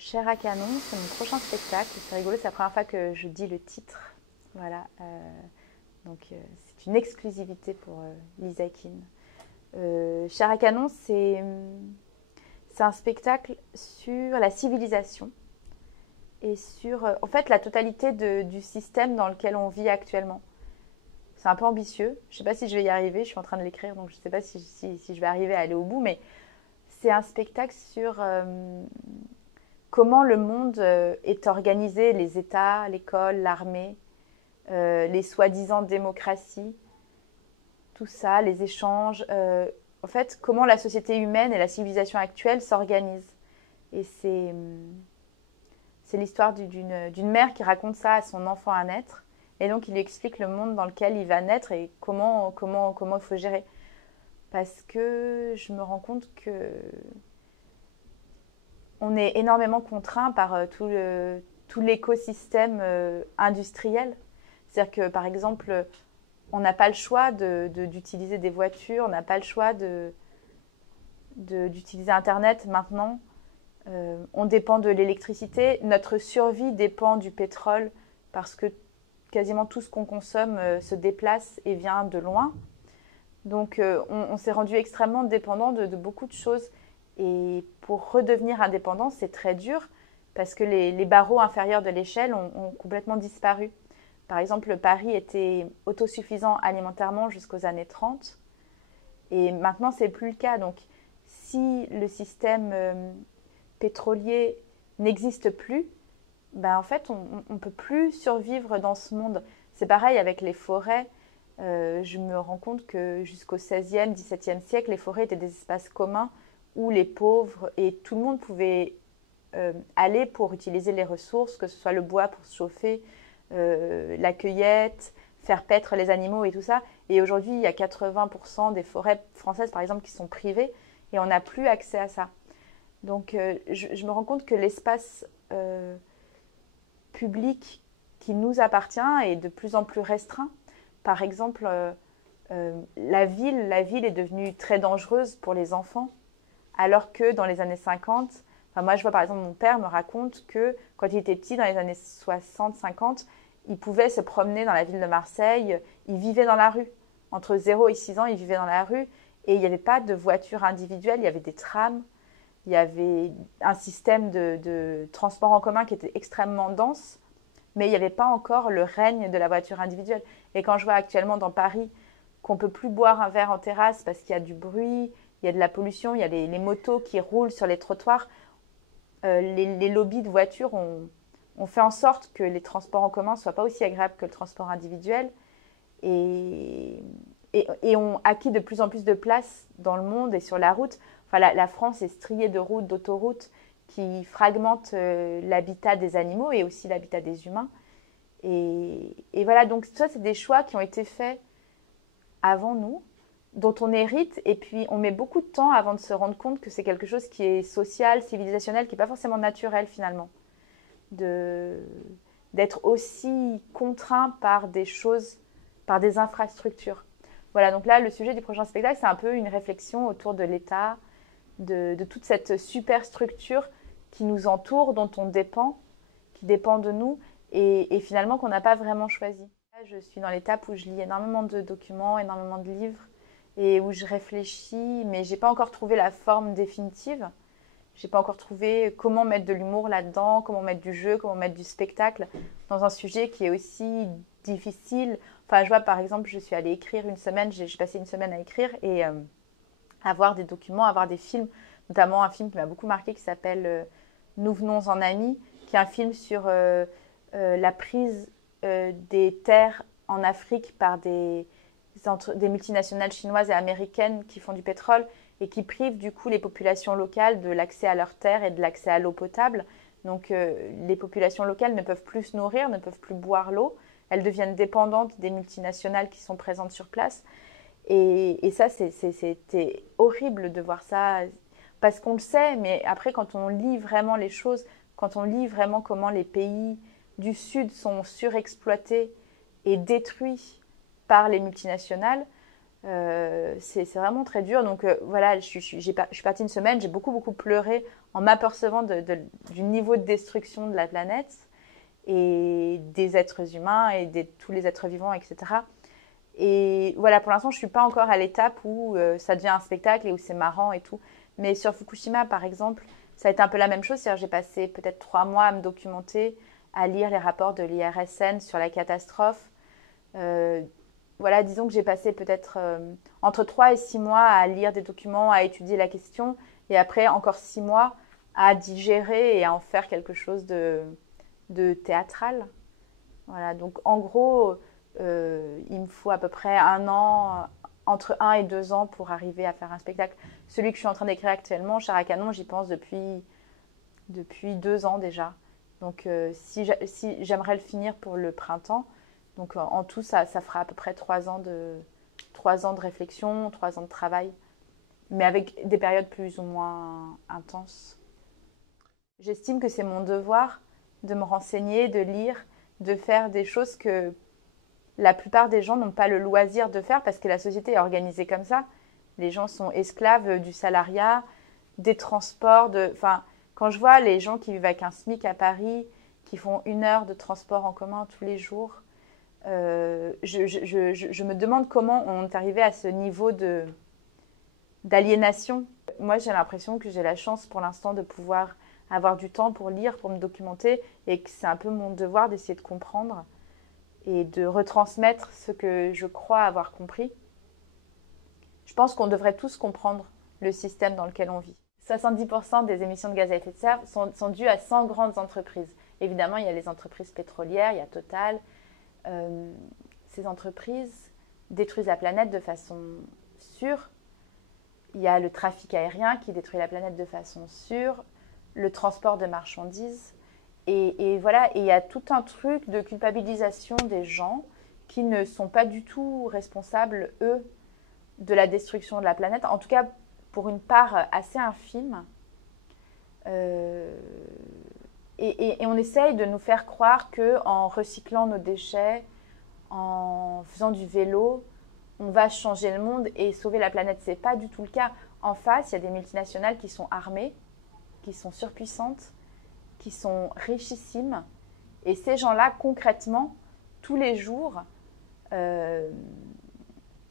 Chair à canon, c'est mon prochain spectacle. C'est rigolo, c'est la première fois que je dis le titre. Voilà. C'est une exclusivité pour Lisa Keane. Chair à canon, c'est un spectacle sur la civilisation et sur en fait la totalité du système dans lequel on vit actuellement. C'est un peu ambitieux. Je ne sais pas si je vais y arriver. Je suis en train de l'écrire, donc je ne sais pas si je vais arriver à aller au bout. Mais c'est un spectacle sur comment le monde est organisé, les États, l'école, l'armée, les soi-disant démocraties, tout ça, les échanges. En fait, comment la société humaine et la civilisation actuelle s'organisent. Et c'est l'histoire d'une mère qui raconte ça à son enfant à naître. Et donc, il lui explique le monde dans lequel il va naître et comment il faut gérer. Parce que je me rends compte que on est énormément contraint par tout l'écosystème industriel. C'est-à-dire que, par exemple, on n'a pas le choix d'utiliser des voitures, on n'a pas le choix d'utiliser Internet maintenant. On dépend de l'électricité. Notre survie dépend du pétrole parce que quasiment tout ce qu'on consomme se déplace et vient de loin. Donc on s'est rendu extrêmement dépendant de beaucoup de choses. Et pour redevenir indépendant, c'est très dur parce que les barreaux inférieurs de l'échelle ont complètement disparu. Par exemple, Paris était autosuffisant alimentairement jusqu'aux années 30 et maintenant, c'est plus le cas. Donc, si le système pétrolier n'existe plus, ben, en fait, on ne peut plus survivre dans ce monde. C'est pareil avec les forêts. Je me rends compte que jusqu'au XVIe, XVIIe siècle, les forêts étaient des espaces communs où les pauvres et tout le monde pouvait aller pour utiliser les ressources, que ce soit le bois pour se chauffer, la cueillette, faire paître les animaux et tout ça. Et aujourd'hui, il y a 80% des forêts françaises, par exemple, qui sont privées et on n'a plus accès à ça. Donc, je me rends compte que l'espace public qui nous appartient est de plus en plus restreint. Par exemple, la ville est devenue très dangereuse pour les enfants, alors que dans les années 50, enfin moi je vois par exemple mon père me raconte que quand il était petit, dans les années 60-50, il pouvait se promener dans la ville de Marseille, il vivait dans la rue. Entre 0 et 6 ans, il vivait dans la rue et il n'y avait pas de voiture individuelle, il y avait des trams, il y avait un système de transport en commun qui était extrêmement dense, mais il n'y avait pas encore le règne de la voiture individuelle. Et quand je vois actuellement dans Paris qu'on ne peut plus boire un verre en terrasse parce qu'il y a du bruit, il y a de la pollution, il y a les motos qui roulent sur les trottoirs, les lobbies de voitures ont fait en sorte que les transports en commun ne soient pas aussi agréables que le transport individuel et, et ont acquis de plus en plus de place dans le monde et sur la route. Enfin, la France est striée de routes, d'autoroutes qui fragmentent l'habitat des animaux et aussi l'habitat des humains. Et voilà, donc ça, c'est des choix qui ont été faits avant nous, dont on hérite, et puis on met beaucoup de temps avant de se rendre compte que c'est quelque chose qui est social, civilisationnel, qui n'est pas forcément naturel finalement. De, D'être aussi contraint par des choses, par des infrastructures. Voilà, donc là, le sujet du prochain spectacle, c'est un peu une réflexion autour de l'État, de toute cette superstructure qui nous entoure, dont on dépend, qui dépend de nous, et finalement qu'on n'a pas vraiment choisi. Là, je suis dans l'étape où je lis énormément de documents, énormément de livres, et où je réfléchis, mais j'ai pas encore trouvé la forme définitive. J'ai pas encore trouvé comment mettre de l'humour là-dedans, comment mettre du jeu, comment mettre du spectacle dans un sujet qui est aussi difficile. Enfin, je vois par exemple, je suis allée écrire une semaine, j'ai passé une semaine à écrire et avoir des documents, avoir des films, notamment un film qui m'a beaucoup marqué qui s'appelle Nous venons en amis, qui est un film sur la prise des terres en Afrique par des multinationales chinoises et américaines qui font du pétrole et qui privent du coup les populations locales de l'accès à leurs terres et de l'accès à l'eau potable. Donc les populations locales ne peuvent plus se nourrir, ne peuvent plus boire l'eau. Elles deviennent dépendantes des multinationales qui sont présentes sur place. Et ça, c'était horrible de voir ça, parce qu'on le sait, mais après, quand on lit vraiment les choses, quand on lit vraiment comment les pays du Sud sont surexploités et détruits par les multinationales, c'est vraiment très dur. Donc voilà, je suis partie une semaine, j'ai beaucoup, beaucoup pleuré en m'apercevant du niveau de destruction de la planète et des êtres humains et tous les êtres vivants, etc. Et voilà, pour l'instant, je ne suis pas encore à l'étape où ça devient un spectacle et où c'est marrant et tout. Mais sur Fukushima, par exemple, ça a été un peu la même chose. C'est-à-dire, j'ai passé peut-être 3 mois à me documenter, à lire les rapports de l'IRSN sur la catastrophe. Voilà, disons que j'ai passé peut-être entre 3 et 6 mois à lire des documents, à étudier la question, et après encore 6 mois à digérer et à en faire quelque chose de théâtral. Voilà, donc en gros, il me faut à peu près 1 an, entre 1 et 2 ans pour arriver à faire un spectacle. Celui que je suis en train d'écrire actuellement, Chair à canon, j'y pense depuis 2 ans déjà. Donc si j'aimerais le finir pour le printemps, donc en tout, ça fera à peu près 3 ans de réflexion, 3 ans de travail, mais avec des périodes plus ou moins intenses. J'estime que c'est mon devoir de me renseigner, de lire, de faire des choses que la plupart des gens n'ont pas le loisir de faire parce que la société est organisée comme ça. Les gens sont esclaves du salariat, des transports. Enfin, quand je vois les gens qui vivent avec un SMIC à Paris, qui font 1 heure de transport en commun tous les jours, je me demande comment on est arrivé à ce niveau d'aliénation. Moi, j'ai l'impression que j'ai la chance pour l'instant de pouvoir avoir du temps pour lire, pour me documenter, et que c'est un peu mon devoir d'essayer de comprendre et de retransmettre ce que je crois avoir compris. Je pense qu'on devrait tous comprendre le système dans lequel on vit. 70% des émissions de gaz à effet de serre sont dues à 100 grandes entreprises. Évidemment, il y a les entreprises pétrolières, il y a Total. Ces entreprises détruisent la planète de façon sûre. Il y a le trafic aérien qui détruit la planète de façon sûre, le transport de marchandises. Et voilà, et il y a tout un truc de culpabilisation des gens qui ne sont pas du tout responsables, eux, de la destruction de la planète, en tout cas pour une part assez infime. Et on essaye de nous faire croire qu'en recyclant nos déchets, en faisant du vélo, on va changer le monde et sauver la planète. Ce n'est pas du tout le cas. En face, il y a des multinationales qui sont armées, qui sont surpuissantes, qui sont richissimes. Et ces gens-là, concrètement, tous les jours,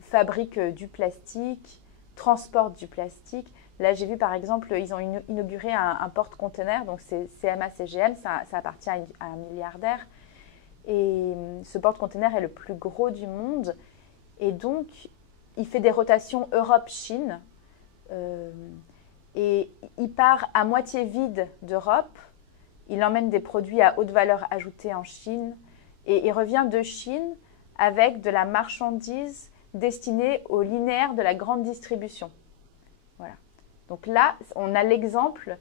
fabriquent du plastique, transportent du plastique. Là, j'ai vu par exemple, ils ont inauguré un porte-conteneurs, donc c'est CMA-CGM, ça appartient à un milliardaire. Et ce porte-conteneurs est le plus gros du monde. Et donc, il fait des rotations Europe-Chine. Et il part à moitié vide d'Europe. Il emmène des produits à haute valeur ajoutée en Chine. Et il revient de Chine avec de la marchandise destinée au linéaire de la grande distribution. Voilà. Donc là, on a l'exemple,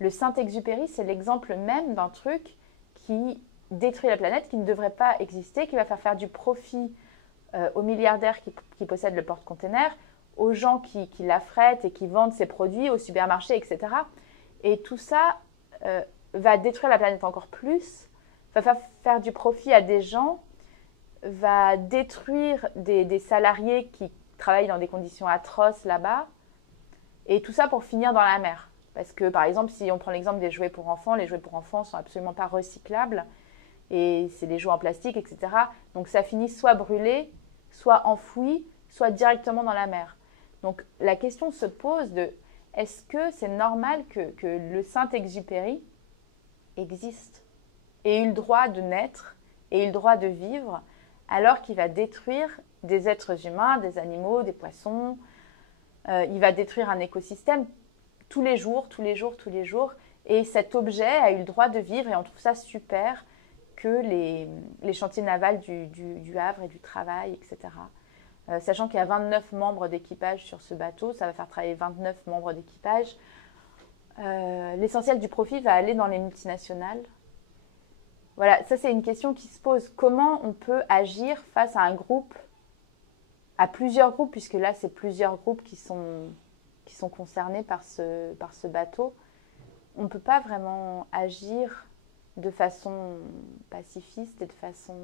le Saint-Exupéry, c'est l'exemple même d'un truc qui détruit la planète, qui ne devrait pas exister, qui va faire du profit aux milliardaires qui possèdent le porte-container, aux gens qui l'affrètent et qui vendent ces produits aux supermarchés, etc. Et tout ça va détruire la planète encore plus, va faire du profit à des gens, va détruire des salariés qui travaillent dans des conditions atroces là-bas, et tout ça pour finir dans la mer. Parce que, par exemple, si on prend l'exemple des jouets pour enfants, les jouets pour enfants ne sont absolument pas recyclables, et c'est des jouets en plastique, etc. Donc ça finit soit brûlé, soit enfoui, soit directement dans la mer. Donc la question se pose de est-ce que c'est normal que le Saint-Exupéry existe et ait eu le droit de naître et eu le droit de vivre alors qu'il va détruire des êtres humains, des animaux, des poissons. Il va détruire un écosystème tous les jours, tous les jours, tous les jours. Et cet objet a eu le droit de vivre et on trouve ça super que les chantiers navals du Havre et du Travail, etc. Sachant qu'il y a 29 membres d'équipage sur ce bateau, ça va faire travailler 29 membres d'équipage. L'essentiel du profit va aller dans les multinationales. Voilà, ça c'est une question qui se pose. Comment on peut agir face à un groupe, à plusieurs groupes, puisque là c'est plusieurs groupes qui sont concernés par ce bateau. On ne peut pas vraiment agir de façon pacifiste et de façon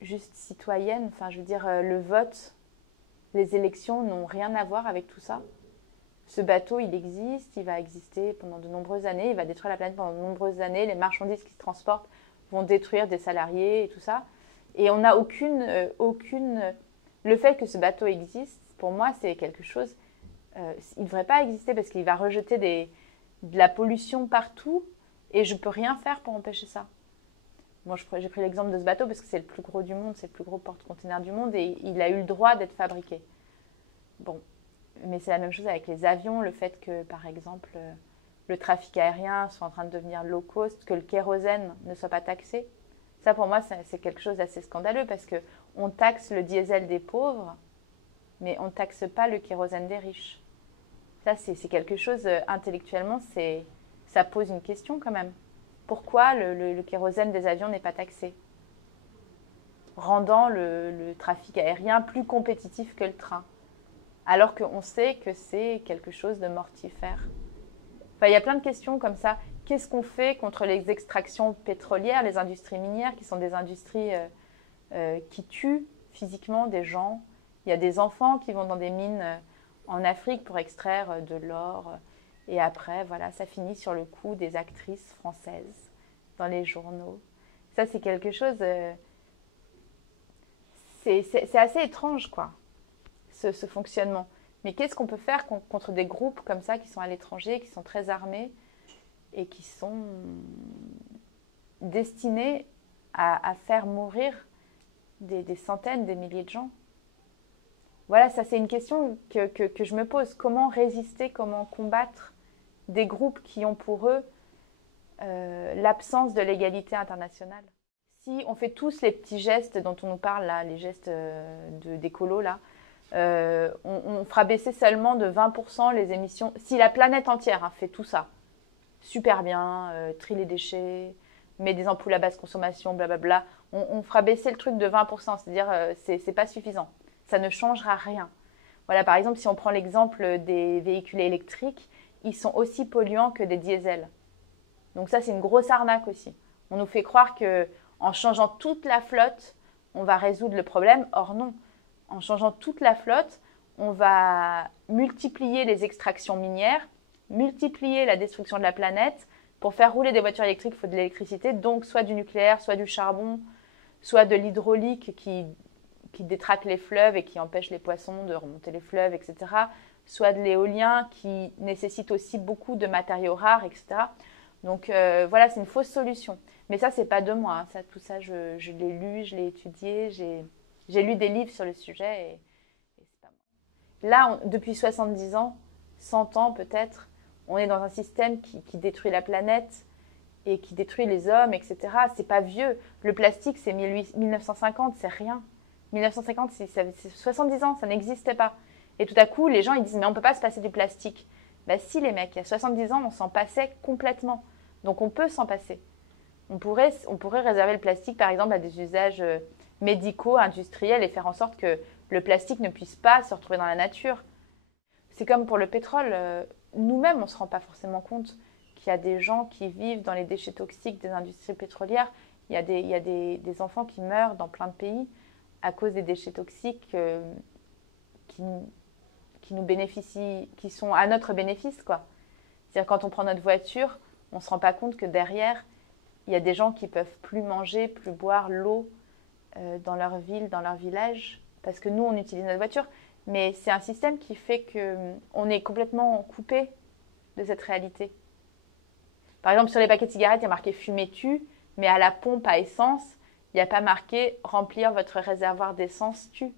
juste citoyenne. Enfin, je veux dire, le vote, les élections n'ont rien à voir avec tout ça. ce bateau, il existe, il va exister pendant de nombreuses années, il va détruire la planète pendant de nombreuses années, les marchandises qui se transportent vont détruire des salariés et tout ça. Et on n'a aucune... Le fait que ce bateau existe, pour moi, c'est quelque chose... il ne devrait pas exister parce qu'il va rejeter de la pollution partout et je ne peux rien faire pour empêcher ça. Moi, j'ai pris l'exemple de ce bateau parce que c'est le plus gros du monde, c'est le plus gros porte-container du monde et il a eu le droit d'être fabriqué. Bon, mais c'est la même chose avec les avions, le fait que, par exemple, le trafic aérien soit en train de devenir low cost, que le kérosène ne soit pas taxé. Ça, pour moi, c'est quelque chose d'assez scandaleux parce qu'on taxe le diesel des pauvres, mais on ne taxe pas le kérosène des riches. Ça, c'est quelque chose, intellectuellement, ça pose une question quand même. Pourquoi le kérosène des avions n'est pas taxé, rendant le trafic aérien plus compétitif que le train, alors qu'on sait que c'est quelque chose de mortifère. Enfin, il y a plein de questions comme ça. Qu'est-ce qu'on fait contre les extractions pétrolières, les industries minières, qui sont des industries qui tuent physiquement des gens? Il y a des enfants qui vont dans des mines en Afrique pour extraire de l'or. Et après, voilà, ça finit sur le coup des actrices françaises dans les journaux. Ça, c'est quelque chose... c'est assez étrange, quoi, ce fonctionnement. Mais qu'est-ce qu'on peut faire contre des groupes comme ça qui sont à l'étranger, qui sont très armés et qui sont destinés à faire mourir des centaines, des milliers de gens? Voilà, ça c'est une question que je me pose. Comment résister, comment combattre des groupes qui ont pour eux l'absence de l'égalité internationale? Si on fait tous les petits gestes dont on nous parle là, les gestes d'écolo là, on fera baisser seulement de 20% les émissions. Si la planète entière fait tout ça, super bien, trie les déchets, met des ampoules à basse consommation, blablabla, on fera baisser le truc de 20%, c'est-à-dire c'est pas suffisant. Ça ne changera rien. Voilà, par exemple, si on prend l'exemple des véhicules électriques, ils sont aussi polluants que des diesels. Donc ça, c'est une grosse arnaque aussi. On nous fait croire qu'en changeant toute la flotte, on va résoudre le problème. Or non, en changeant toute la flotte, on va multiplier les extractions minières, multiplier la destruction de la planète. Pour faire rouler des voitures électriques, il faut de l'électricité, donc soit du nucléaire, soit du charbon, soit de l'hydraulique qui détraque les fleuves et qui empêche les poissons de remonter les fleuves, etc. Soit de l'éolien qui nécessite aussi beaucoup de matériaux rares, etc. Donc voilà, c'est une fausse solution. Mais ça, c'est pas de moi. Hein. Ça, tout ça, je l'ai lu, je l'ai étudié, j'ai lu des livres sur le sujet et c'est pas moi. Là, depuis 70 ans, 100 ans peut-être, on est dans un système qui détruit la planète et qui détruit les hommes, etc. C'est pas vieux. Le plastique, c'est 1950, c'est rien. 1950, c'est 70 ans, ça n'existait pas. Et tout à coup, les gens, ils disent, mais on ne peut pas se passer du plastique. Ben si, les mecs, il y a 70 ans, on s'en passait complètement. Donc, on peut s'en passer. On pourrait réserver le plastique, par exemple, à des usages médicaux, industriels, et faire en sorte que le plastique ne puisse pas se retrouver dans la nature. C'est comme pour le pétrole. Nous-mêmes, on ne se rend pas forcément compte qu'il y a des gens qui vivent dans les déchets toxiques des industries pétrolières. Il y a des enfants qui meurent dans plein de pays à cause des déchets toxiques qui nous bénéficient, qui sont à notre bénéfice, quoi. C'est-à-dire quand on prend notre voiture, on ne se rend pas compte que derrière, il y a des gens qui ne peuvent plus manger, plus boire l'eau dans leur ville, dans leur village, parce que nous, on utilise notre voiture. Mais c'est un système qui fait qu'on est complètement coupé de cette réalité. Par exemple, sur les paquets de cigarettes, il y a marqué « Fumer tue », mais à la pompe à essence, il n'y a pas marqué « Remplir votre réservoir d'essence tue ».